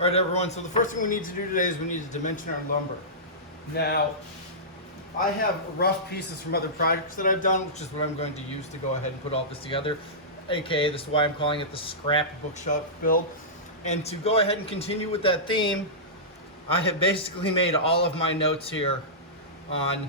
All right, everyone, so the first thing we need to do today is we need to dimension our lumber. Now, I have rough pieces from other projects that I've done, which is what I'm going to use to go ahead and put all this together, aka this is why I'm calling it the scrap bookshelf build. And to go ahead and continue with that theme, I have basically made all of my notes here on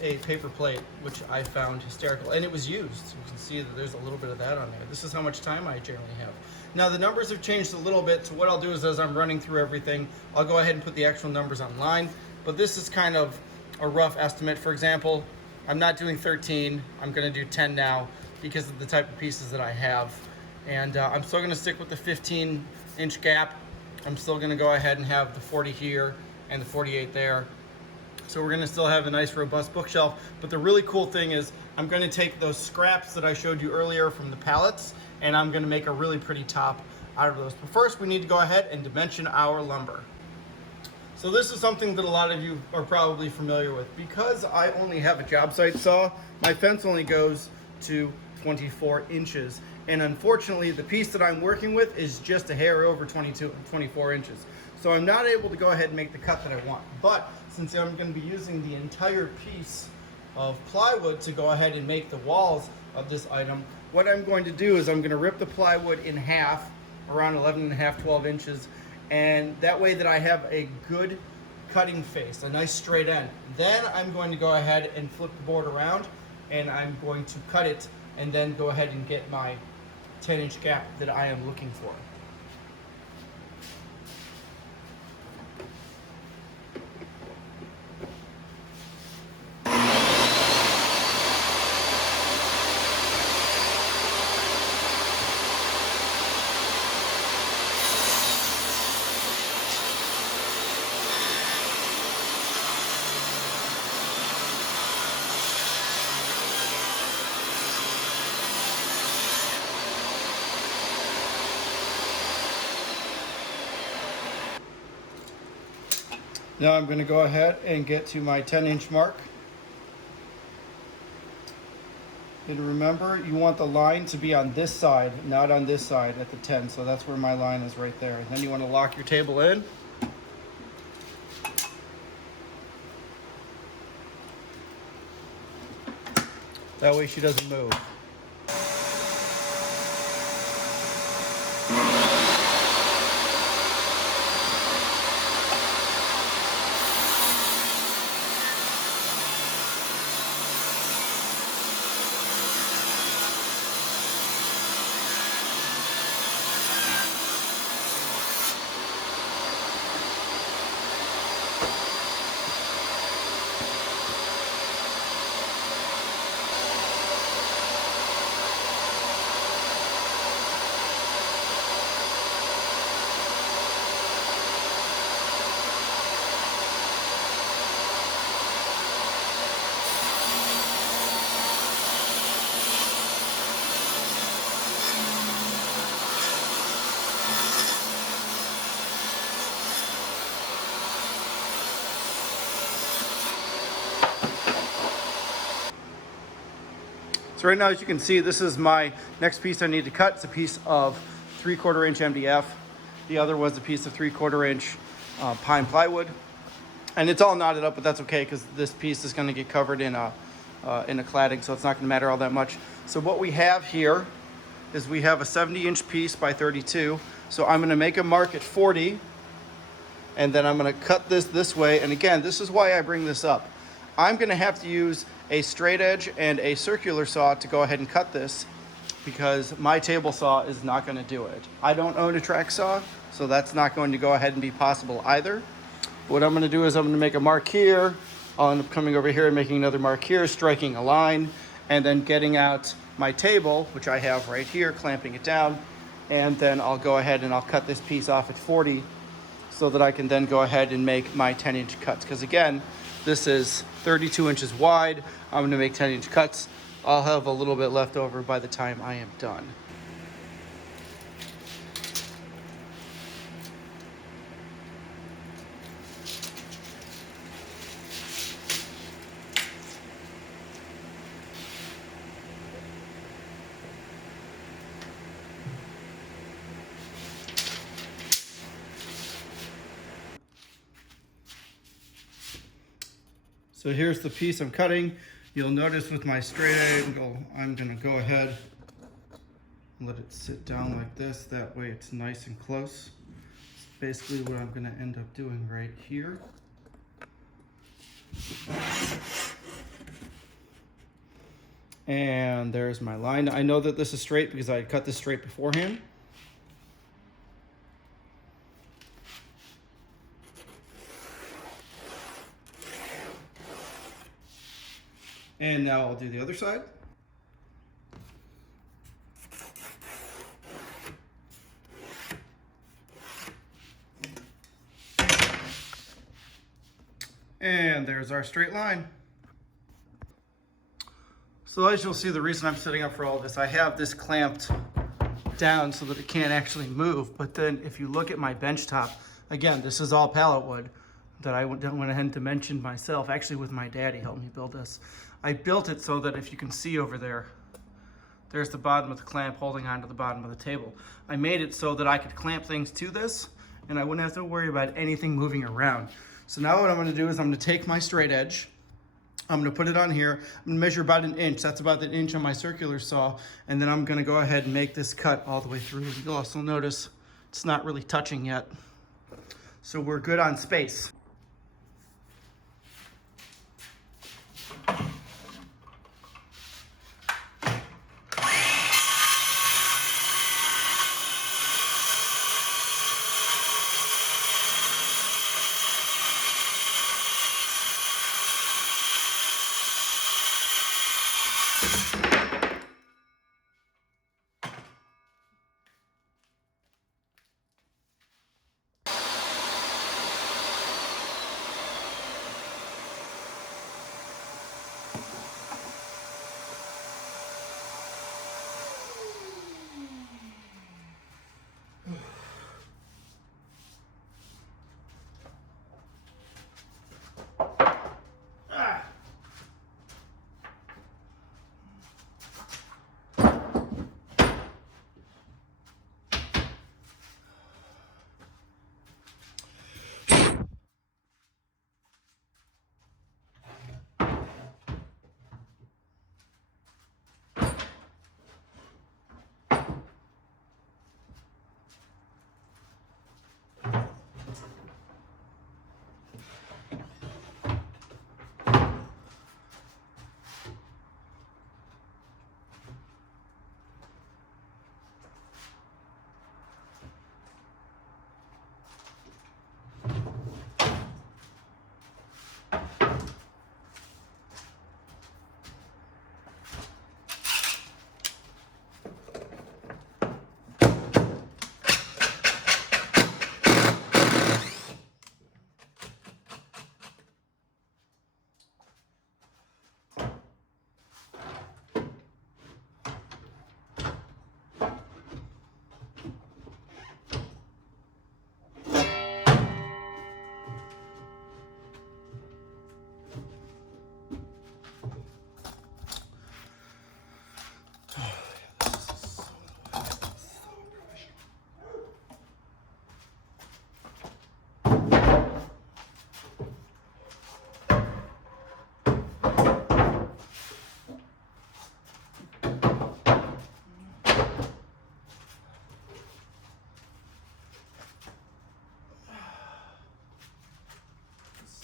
a paper plate, which I found hysterical, and it was used. You can see that there's a little bit of that on there. This is how much time I generally have. Now the numbers have changed a little bit, so what I'll do is as I'm running through everything, I'll go ahead and put the actual numbers online, but this is kind of a rough estimate. For example, I'm not doing 13, I'm gonna do 10 now because of the type of pieces that I have. And I'm still gonna stick with the 15-inch gap. I'm still gonna go ahead and have the 40 here and the 48 there. So we're gonna still have a nice robust bookshelf, but the really cool thing is I'm gonna take those scraps that I showed you earlier from the pallets and I'm gonna make a really pretty top out of those. But first we need to go ahead and dimension our lumber. So this is something that a lot of you are probably familiar with. Because I only have a job site saw, my fence only goes to 24 inches. And unfortunately, the piece that I'm working with is just a hair over 24 inches. So I'm not able to go ahead and make the cut that I want. But since I'm going to be using the entire piece of plywood to go ahead and make the walls of this item, what I'm going to do is I'm going to rip the plywood in half, around 11 and a half, 12 inches, and that way that I have a good cutting face, a nice straight end. Then I'm going to go ahead and flip the board around and I'm going to cut it and then go ahead and get my 10-inch gap that I am looking for. Now I'm going to go ahead and get to my 10-inch mark. And remember, you want the line to be on this side, not on this side at the 10. So that's where my line is right there. And then you want to lock your table in. That way she doesn't move. So right now, as you can see, this is my next piece I need to cut. It's a piece of 3/4 inch MDF. The other was a piece of 3/4 inch pine plywood. And it's all knotted up, but that's okay because this piece is going to get covered in a cladding, so it's not going to matter all that much. So what we have here is we have a 70-inch piece by 32. So I'm going to make a mark at 40, and then I'm going to cut this way. And again, this is why I bring this up. I'm going to have to use a straight edge and a circular saw to go ahead and cut this because my table saw is not going to do it. I don't own a track saw, so that's not going to go ahead and be possible either. What I'm going to do is I'm going to make a mark here. I'll end up coming over here and making another mark here, striking a line, and then getting out my table, which I have right here, clamping it down, and then I'll go ahead and I'll cut this piece off at 40 so that I can then go ahead and make my 10-inch cuts. Because again, this is 32 inches wide. I'm going to make 10-inch cuts. I'll have a little bit left over by the time I am done. So here's the piece I'm cutting. You'll notice with my straight angle, I'm gonna go ahead and let it sit down like this. That way it's nice and close. It's basically what I'm gonna end up doing right here. And there's my line. I know that this is straight because I cut this straight beforehand. And now I'll do the other side. And there's our straight line. So as you'll see, the reason I'm setting up for all this, I have this clamped down so that it can't actually move. But then if you look at my bench top, again, this is all pallet wood that I went ahead and dimensioned myself. Actually, with my dad, he helped me build this. I built it so that if you can see over there, there's the bottom of the clamp holding onto the bottom of the table. I made it so that I could clamp things to this and I wouldn't have to worry about anything moving around. So now what I'm gonna do is I'm gonna take my straight edge, I'm gonna put it on here, I'm gonna measure about 1 inch, that's about 1 inch on my circular saw, and then I'm gonna go ahead and make this cut all the way through. You'll also notice it's not really touching yet. So we're good on space.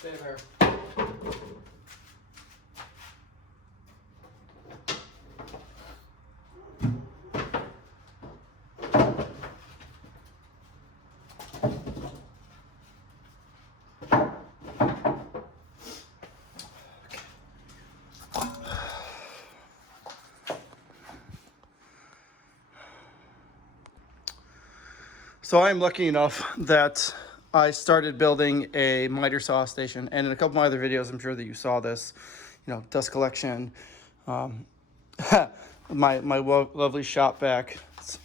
Stay there. So I'm lucky enough that I started building a miter saw station, and in a couple of my other videos, I'm sure that you saw this, you know, dust collection, my lovely shop vac.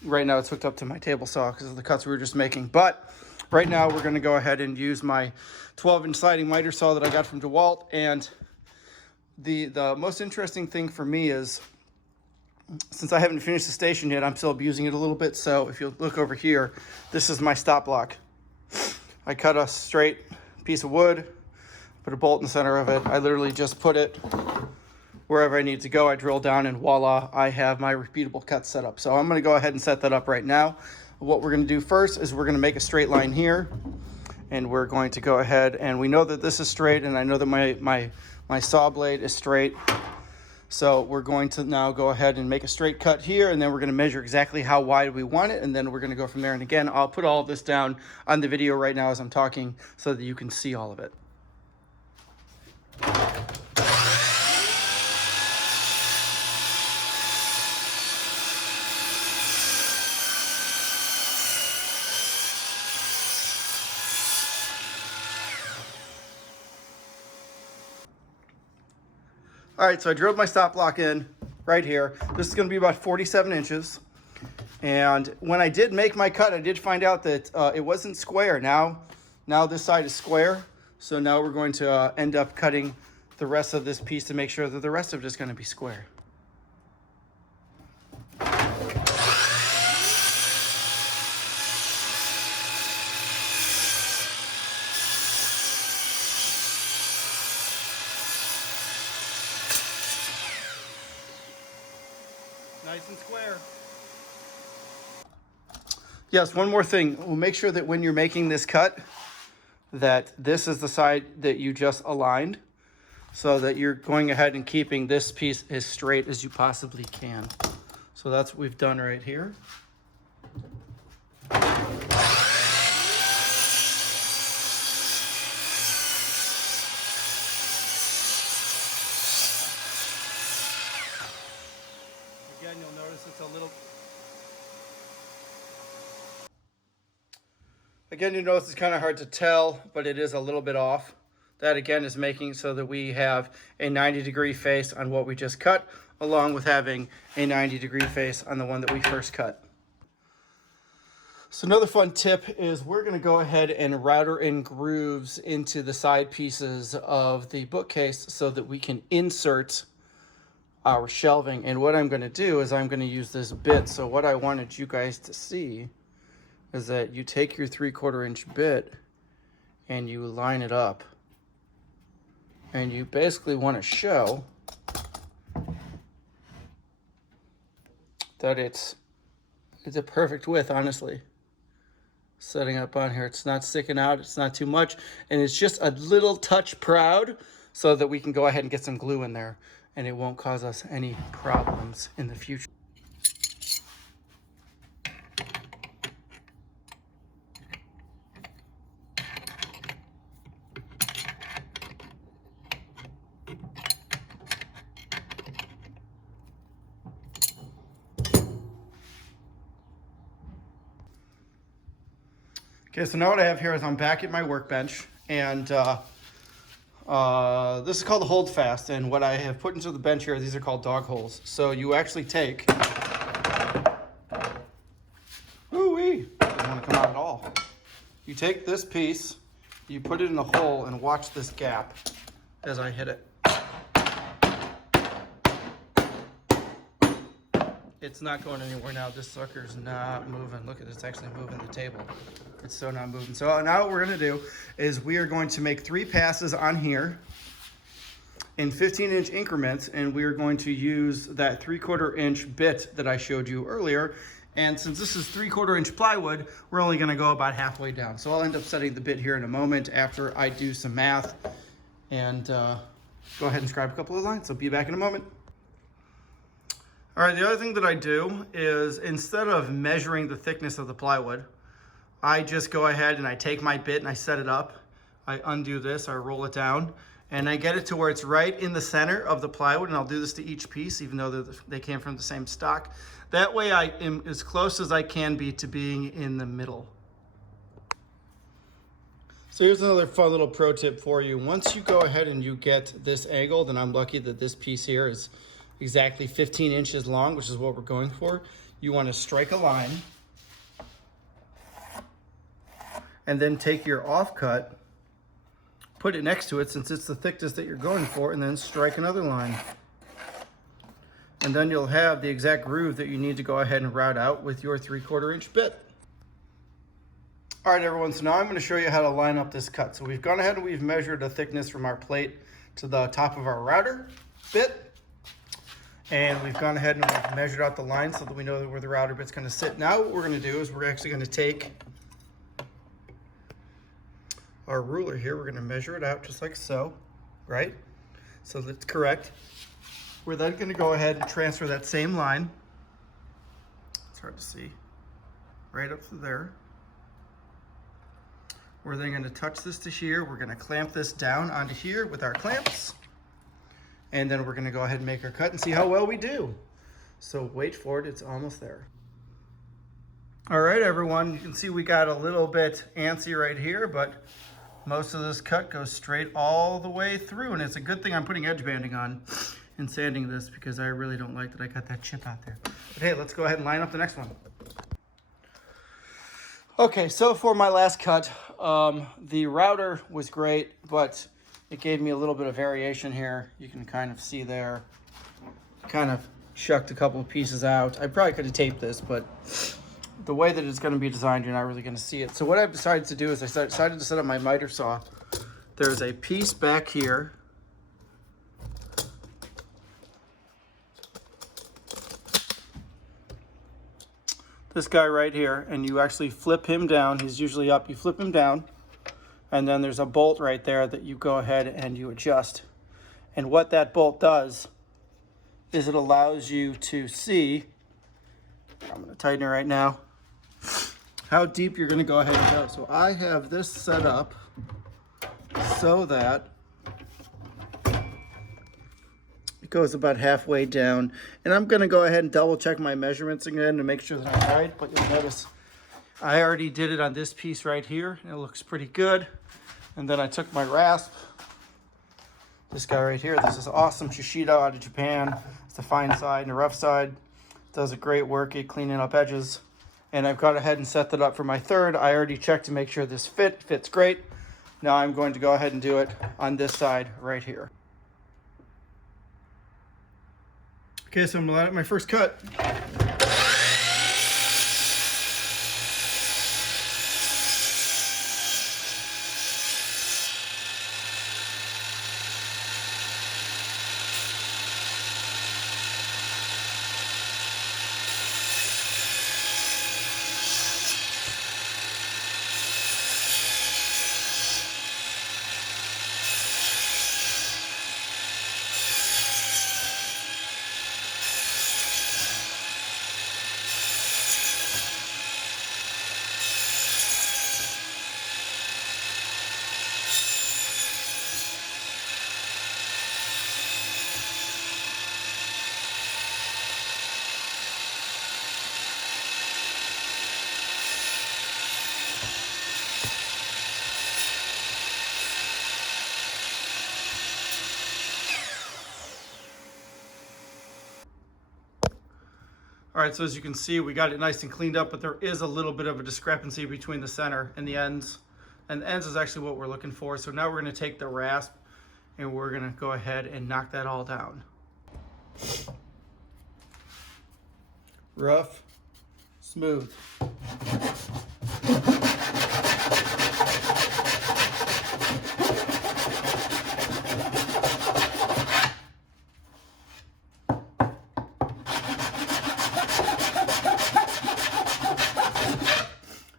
Right now it's hooked up to my table saw because of the cuts we were just making. But right now we're gonna go ahead and use my 12-inch sliding miter saw that I got from DeWalt. And the most interesting thing for me is, since I haven't finished the station yet, I'm still abusing it a little bit. So if you look over here, this is my stop block. I cut a straight piece of wood, put a bolt in the center of it. I literally just put it wherever I need to go. I drill down and voila, I have my repeatable cut set up. So I'm gonna go ahead and set that up right now. What we're gonna do first is we're gonna make a straight line here, and we're going to go ahead, and we know that this is straight, and I know that my saw blade is straight. So we're going to now go ahead and make a straight cut here, and then we're gonna measure exactly how wide we want it, and then we're gonna go from there. And again, I'll put all of this down on the video right now as I'm talking so that you can see all of it. All right, so I drilled my stop block in right here. This is gonna be about 47 inches. And when I did make my cut, I did find out that it wasn't square. Now this side is square. So now we're going to end up cutting the rest of this piece to make sure that the rest of it is gonna be square. Nice and square. Yes, one more thing. We'll make sure that when you're making this cut, that this is the side that you just aligned, so that you're going ahead and keeping this piece as straight as you possibly can. So that's what we've done right here. Again, you'll notice it's a little... Again, you notice it's kind of hard to tell, but it is a little bit off. That again is making so that we have a 90-degree face on what we just cut, along with having a 90-degree face on the one that we first cut. So another fun tip is we're going to go ahead and router in grooves into the side pieces of the bookcase so that we can insert our shelving. And what I'm going to do is I'm going to use this bit. So what I wanted you guys to see is that you take your 3/4 inch bit and you line it up, and you basically want to show that it's a perfect width. Honestly, setting up on here, it's not sticking out, it's not too much, and it's just a little touch proud so that we can go ahead and get some glue in there and it won't cause us any problems in the future. Okay, so now what I have here is I'm back at my workbench, and this is called a hold fast, and what I have put into the bench here, these are called dog holes. So you actually take, ooh-wee, doesn't want to come out at all. You take this piece, you put it in the hole, and watch this gap as I hit it. It's not going anywhere now. This sucker's not moving. Look at it, it's actually moving the table. It's so not moving. So now what we're gonna do is we are going to make 3 passes on here in 15-inch increments, and we are going to use that 3/4 inch bit that I showed you earlier. And since this is 3/4 inch plywood, we're only gonna go about halfway down. So I'll end up setting the bit here in a moment after I do some math and go ahead and scribe a couple of lines. So be back in a moment. All right, the other thing that I do is instead of measuring the thickness of the plywood, I just go ahead and I take my bit and I set it up. I undo this, I roll it down, and I get it to where it's right in the center of the plywood, and I'll do this to each piece, even though they came from the same stock. That way I am as close as I can be to being in the middle. So here's another fun little pro tip for you. Once you go ahead and you get this angle, then I'm lucky that this piece here is exactly 15 inches long, which is what we're going for. You want to strike a line and then take your offcut, put it next to it since it's the thickness that you're going for, and then strike another line. And then you'll have the exact groove that you need to go ahead and route out with your 3/4 inch bit. All right, everyone, so now I'm going to show you how to line up this cut. So we've gone ahead and we've measured the thickness from our plate to the top of our router bit. And we've gone ahead and we've measured out the line so that we know where the router bit's going to sit. Now what we're going to do is we're actually going to take our ruler here. We're going to measure it out just like so, right? So that's correct. We're then going to go ahead and transfer that same line. It's hard to see. Right up to there. We're then going to touch this to here. We're going to clamp this down onto here with our clamps. And then we're going to go ahead and make our cut and see how well we do. So wait for it. It's almost there. All right, everyone. You can see we got a little bit antsy right here, but most of this cut goes straight all the way through. And it's a good thing I'm putting edge banding on and sanding this because I really don't like that I got that chip out there. But hey, let's go ahead and line up the next one. Okay, so for my last cut, the router was great, but it gave me a little bit of variation here. You can kind of see there, kind of shucked a couple of pieces out. I probably could have taped this, but the way that it's going to be designed, you're not really going to see it. So what I've decided to do is I decided to set up my miter saw. There's a piece back here. This guy right here, and you actually flip him down. He's usually up. You flip him down, and then there's a bolt right there that you go ahead and you adjust. And what that bolt does is it allows you to see, I'm going to tighten it right now, how deep you're going to go ahead and go. So I have this set up so that it goes about halfway down. And I'm going to go ahead and double check my measurements again to make sure that I'm right. But you'll notice I already did it on this piece right here. And it looks pretty good. And then I took my rasp. This guy right here. This is awesome Shishido out of Japan. It's the fine side and the rough side. It does a great work at cleaning up edges. And I've gone ahead and set that up for my third. I already checked to make sure this fits great. Now I'm going to go ahead and do it on this side right here. Okay, so I'm gonna line up my first cut. All right, so as you can see, we got it nice and cleaned up, but there is a little bit of a discrepancy between the center and the ends. And the ends is actually what we're looking for. So now we're gonna take the rasp and we're gonna go ahead and knock that all down. Rough, smooth.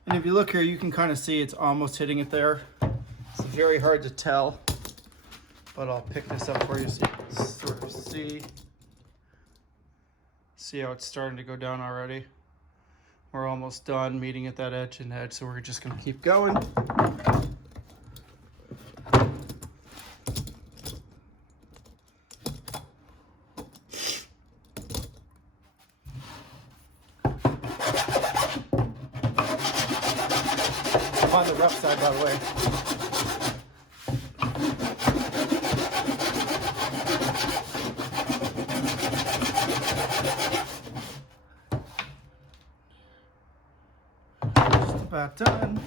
And if you look here, you can kind of see it's almost hitting it there. It's very hard to tell, but I'll pick this up for you so you can sort of see how it's starting to go down already. We're almost done meeting at that edge and edge, so we're just gonna keep going. On the rough side, by the way. Just about done.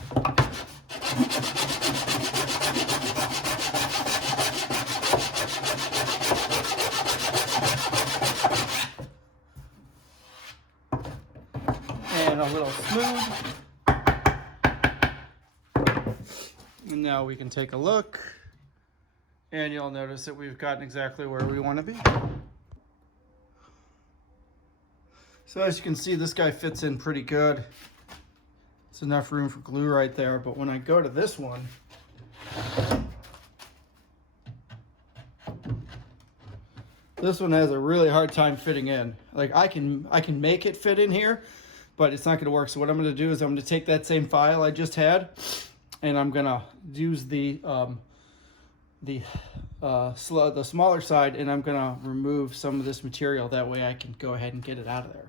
And a little smooth. Now we can take a look, and you'll notice that we've gotten exactly where we want to be. So as you can see, this guy fits in pretty good. It's enough room for glue right there, but when I go to this one, this one has a really hard time fitting in. Like I can make it fit in here, but it's not going to work. So what I'm going to do is I'm going to take that same file I just had, and I'm going to use the smaller side, and I'm going to remove some of this material. That way I can go ahead and get it out of there.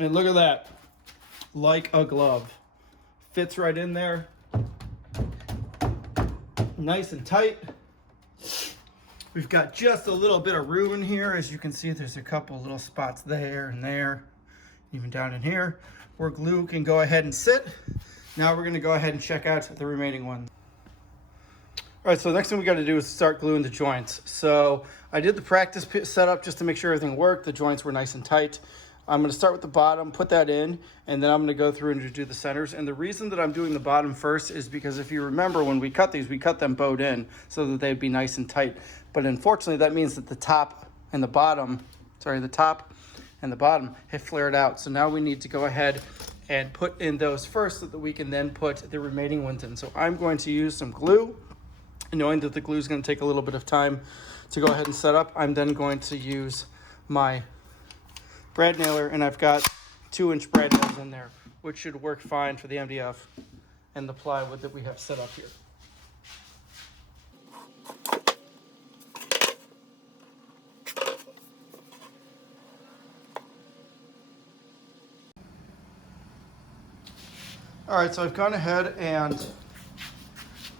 And look at that, like a glove. Fits right in there, nice and tight. We've got just a little bit of room in here. As you can see, there's a couple little spots there and there, even down in here, where glue can go ahead and sit. Now we're gonna go ahead and check out the remaining one. All right, so the next thing we gotta do is start gluing the joints. So I did the practice setup just to make sure everything worked. The joints were nice and tight. I'm going to start with the bottom, put that in, and then I'm going to go through and do the centers. And the reason that I'm doing the bottom first is because if you remember when we cut these, we cut them bowed in so that they'd be nice and tight. But unfortunately, that means that the top and the bottom have flared out. So now we need to go ahead and put in those first so that we can then put the remaining ones in. So I'm going to use some glue. And knowing that the glue is going to take a little bit of time to go ahead and set up, I'm then going to use my brad nailer, and I've got 2-inch brad nails in there, which should work fine for the MDF and the plywood that we have set up here. All right, so I've gone ahead and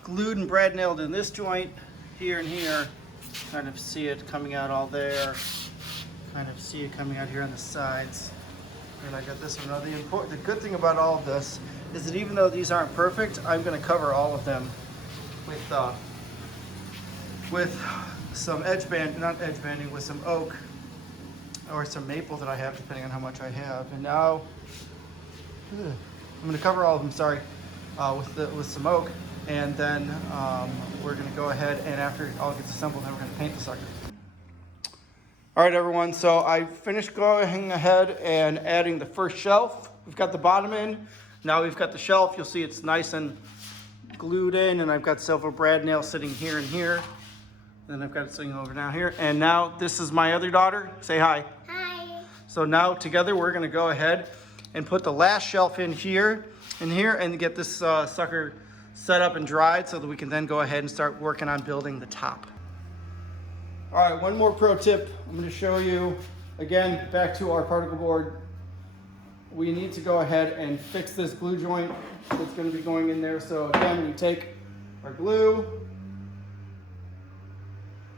glued and brad nailed in this joint here and here. Kind of see it coming out all there. Kind of see it coming out here on the sides. And I got this one. Now the good thing about all of this is that even though these aren't perfect, I'm going to cover all of them with some not edge banding, with some oak or some maple that I have, depending on how much I have. And now I'm going to cover all of them. With some oak, and then we're going to go ahead, and after it all gets assembled, then we're going to paint the sucker. All right, everyone, so I finished going ahead and adding the first shelf. We've got the bottom in. Now we've got the shelf. You'll see it's nice and glued in, and I've got silver brad nail sitting here and here. Then I've got it sitting over down here. And now this is my other daughter. Say hi. Hi. So now together we're gonna go ahead and put the last shelf in here and get this sucker set up and dried so that we can then go ahead and start working on building the top. All right, one more pro tip I'm going to show you. Again, back to our particle board. We need to go ahead and fix this glue joint that's going to be going in there. So again, we take our glue,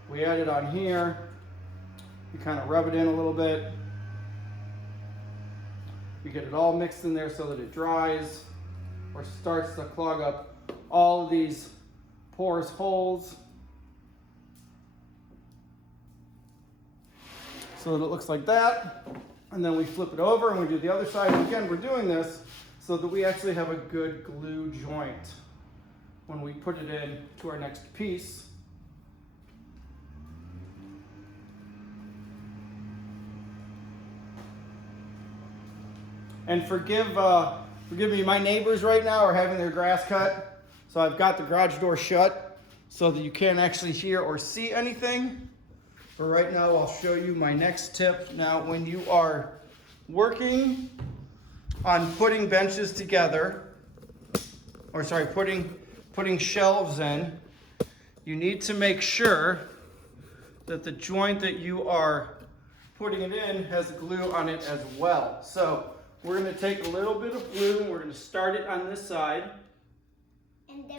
we add it on here, we kind of rub it in a little bit. We get it all mixed in there so that it dries or starts to clog up all of these porous holes, so that it looks like that. And then we flip it over and we do the other side. And again, we're doing this so that we actually have a good glue joint when we put it in to our next piece. And forgive me, my neighbors right now are having their grass cut. So I've got the garage door shut so that you can't actually hear or see anything. But right now I'll show you my next tip. Now when you are working on putting benches together, or sorry, putting shelves in, you need to make sure that the joint that you are putting it in has glue on it as well. So we're going to take a little bit of glue and we're going to start it on this side.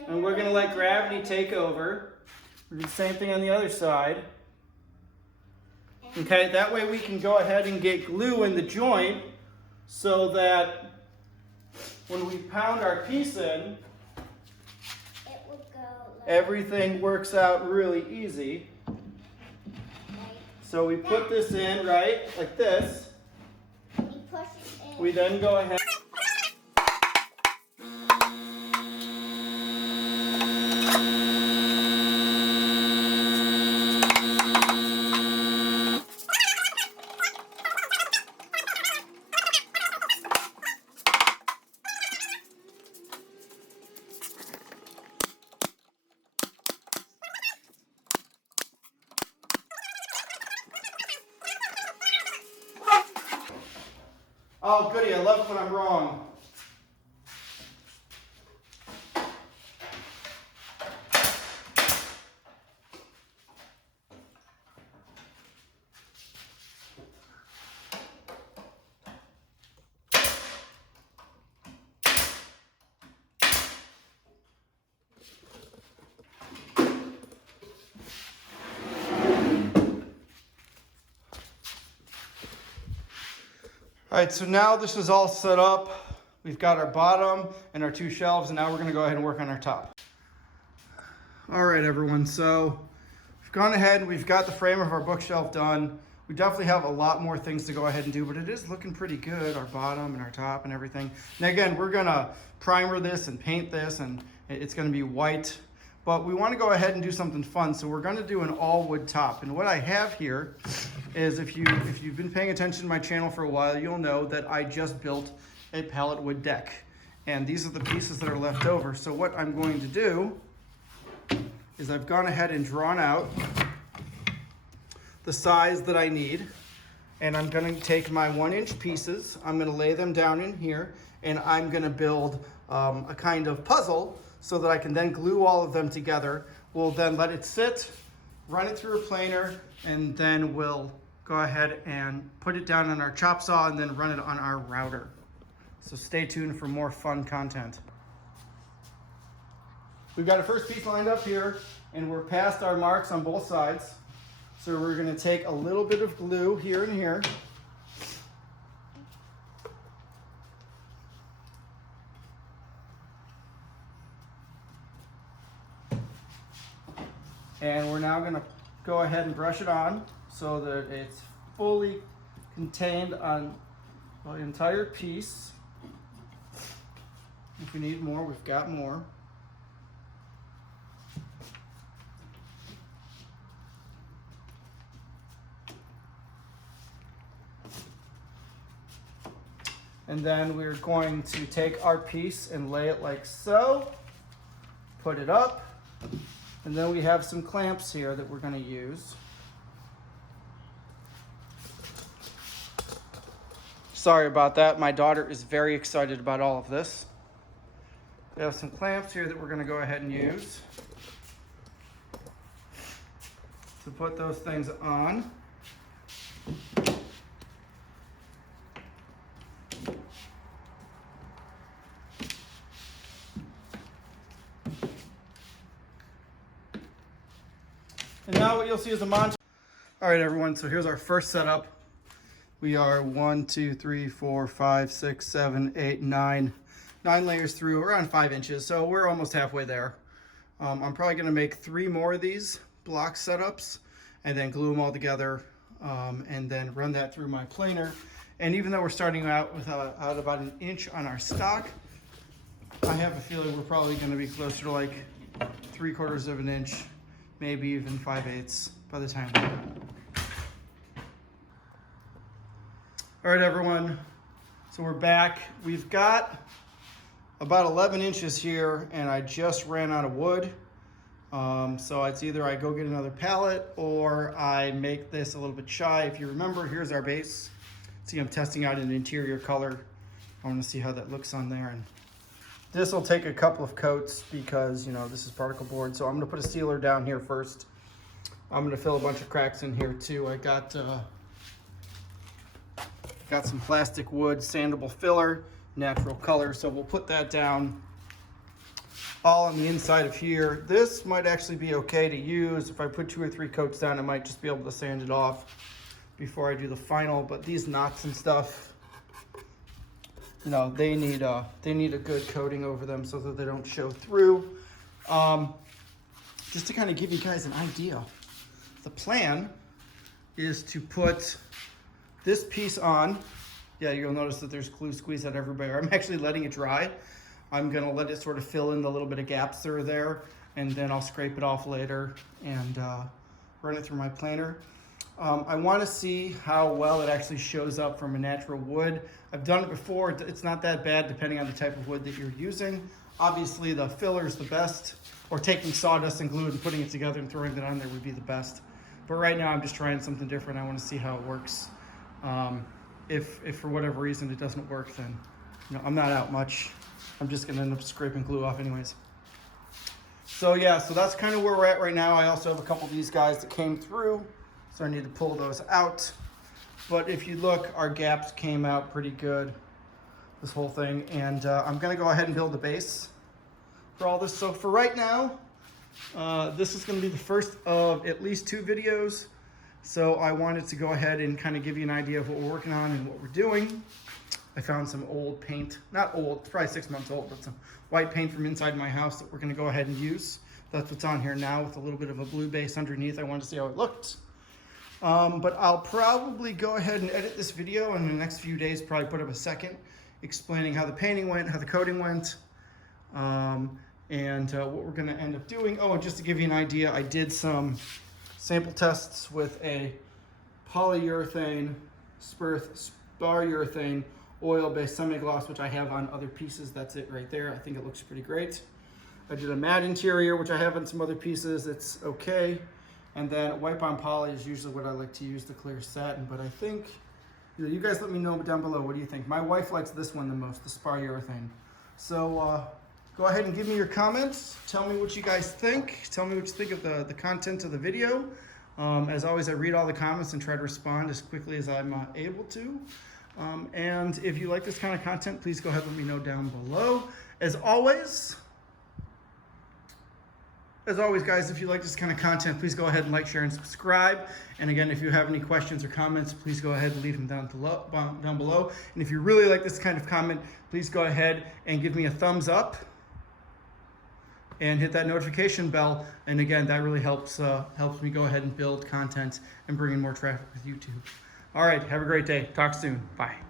And we're going to let gravity take over. We'll do the same thing on the other side. Okay, that way we can go ahead and get glue in the joint so that when we pound our piece in, It would go like everything works out really easy. So we put this in, right, like this. we push it in. We then go ahead. Oh, goody, I love it when I'm wrong. All right, so now this is all set up. We've got our bottom and our two shelves, and now we're gonna go ahead and work on our top. All right, everyone, so we've gone ahead and we've got the frame of our bookshelf done. We definitely have a lot more things to go ahead and do, but it is looking pretty good, our bottom and our top and everything. And again, we're gonna primer this and paint this, and it's gonna be white, but we wanna go ahead and do something fun, so we're gonna do an all wood top. And what I have here is, if you've been paying attention to my channel for a while, you'll know that I just built a pallet wood deck. And these are the pieces that are left over. So what I'm going to do is I've gone ahead and drawn out the size that I need. And I'm gonna take my 1-inch pieces, I'm gonna lay them down in here, and I'm gonna build a kind of puzzle so that I can then glue all of them together. We'll then let it sit, run it through a planer, and then we'll go ahead and put it down on our chop saw and then run it on our router. So stay tuned for more fun content. We've got our first piece lined up here, and we're past our marks on both sides. So we're gonna take a little bit of glue here and here. And we're now gonna go ahead and brush it on so that it's fully contained on the entire piece. If we need more, we've got more. And then we're going to take our piece and lay it like so, put it up, and then we have some clamps here that we're going to use. Sorry about that, my daughter is very excited about all of this. We have some clamps here that we're going to go ahead and use to put those things on. And now what you'll see is a montage. All right, everyone, so here's our first setup. We are 1, 2, 3, 4, 5, 6, 7, 8, 9 layers through, around 5 inches. So we're almost halfway there. I'm probably gonna make 3 more of these block setups and then glue them all together and then run that through my planer. And even though we're starting out with out about 1 inch on our stock, I have a feeling we're probably gonna be closer to like 3/4 of an inch, maybe even 5/8 by the time we're done. All right, everyone, so we're back. We've got about 11 inches here, and I just ran out of wood. So it's either I go get another pallet or I make this a little bit shy. If you remember, here's our base. See, I'm testing out an interior color. I want to see how that looks on there. And this will take a couple of coats because, you know, this is particle board. So I'm going to put a sealer down here first. I'm going to fill a bunch of cracks in here too. I got some plastic wood sandable filler, natural color. So we'll put that down all on the inside of here. This might actually be okay to use. If I put 2 or 3 coats down, I might just be able to sand it off before I do the final. But these knots and stuff, you know, they need a good coating over them so that they don't show through. Just to kind of give you guys an idea, the plan is to put this piece on. Yeah, you'll notice that there's glue squeezed out everywhere. I'm actually letting it dry. I'm gonna let it sort of fill in the little bit of gaps that are there, and then I'll scrape it off later and run it through my planer. I wanna see how well it actually shows up from a natural wood. I've done it before. It's not that bad depending on the type of wood that you're using. Obviously the filler is the best, or taking sawdust and glue and putting it together and throwing it on there would be the best. But right now I'm just trying something different. I wanna see how it works. If for whatever reason it doesn't work, then you know, I'm not out much. I'm just gonna end up scraping glue off anyways. So yeah, so that's kind of where we're at right now. I also have a couple of these guys that came through, so I need to pull those out. But if you look, our gaps came out pretty good, this whole thing. And I'm gonna go ahead and build the base for all this. So for right now, this is gonna be the first of at least 2 videos. So I wanted to go ahead and kind of give you an idea of what we're working on and what we're doing. I found some old paint, not old, it's probably 6 months old, but some white paint from inside my house that we're gonna go ahead and use. That's what's on here now with a little bit of a blue base underneath. I wanted to see how it looked. But I'll probably go ahead and edit this video in the next few days, probably put up a second explaining how the painting went, how the coating went, and what we're gonna end up doing. Oh, and just to give you an idea, I did some sample tests with a polyurethane, spar urethane, oil-based semi-gloss, which I have on other pieces. That's it right there. I think it looks pretty great. I did a matte interior, which I have on some other pieces. It's okay. And then wipe-on poly is usually what I like to use, the clear satin. But I think, you guys let me know down below. What do you think? My wife likes this one the most, the spar urethane. So go ahead and give me your comments. Tell me what you guys think. Tell me what you think of the content of the video. As always, I read all the comments and try to respond as quickly as I'm able to. And if you like this kind of content, please go ahead and let me know down below. As always, guys, if you like this kind of content, please go ahead and like, share, and subscribe. And again, if you have any questions or comments, please go ahead and leave them down below. And if you really like this kind of comment, please go ahead and give me a thumbs up and hit that notification bell. And again, that really helps me go ahead and build content and bring in more traffic with YouTube. All right, have a great day. Talk soon. Bye.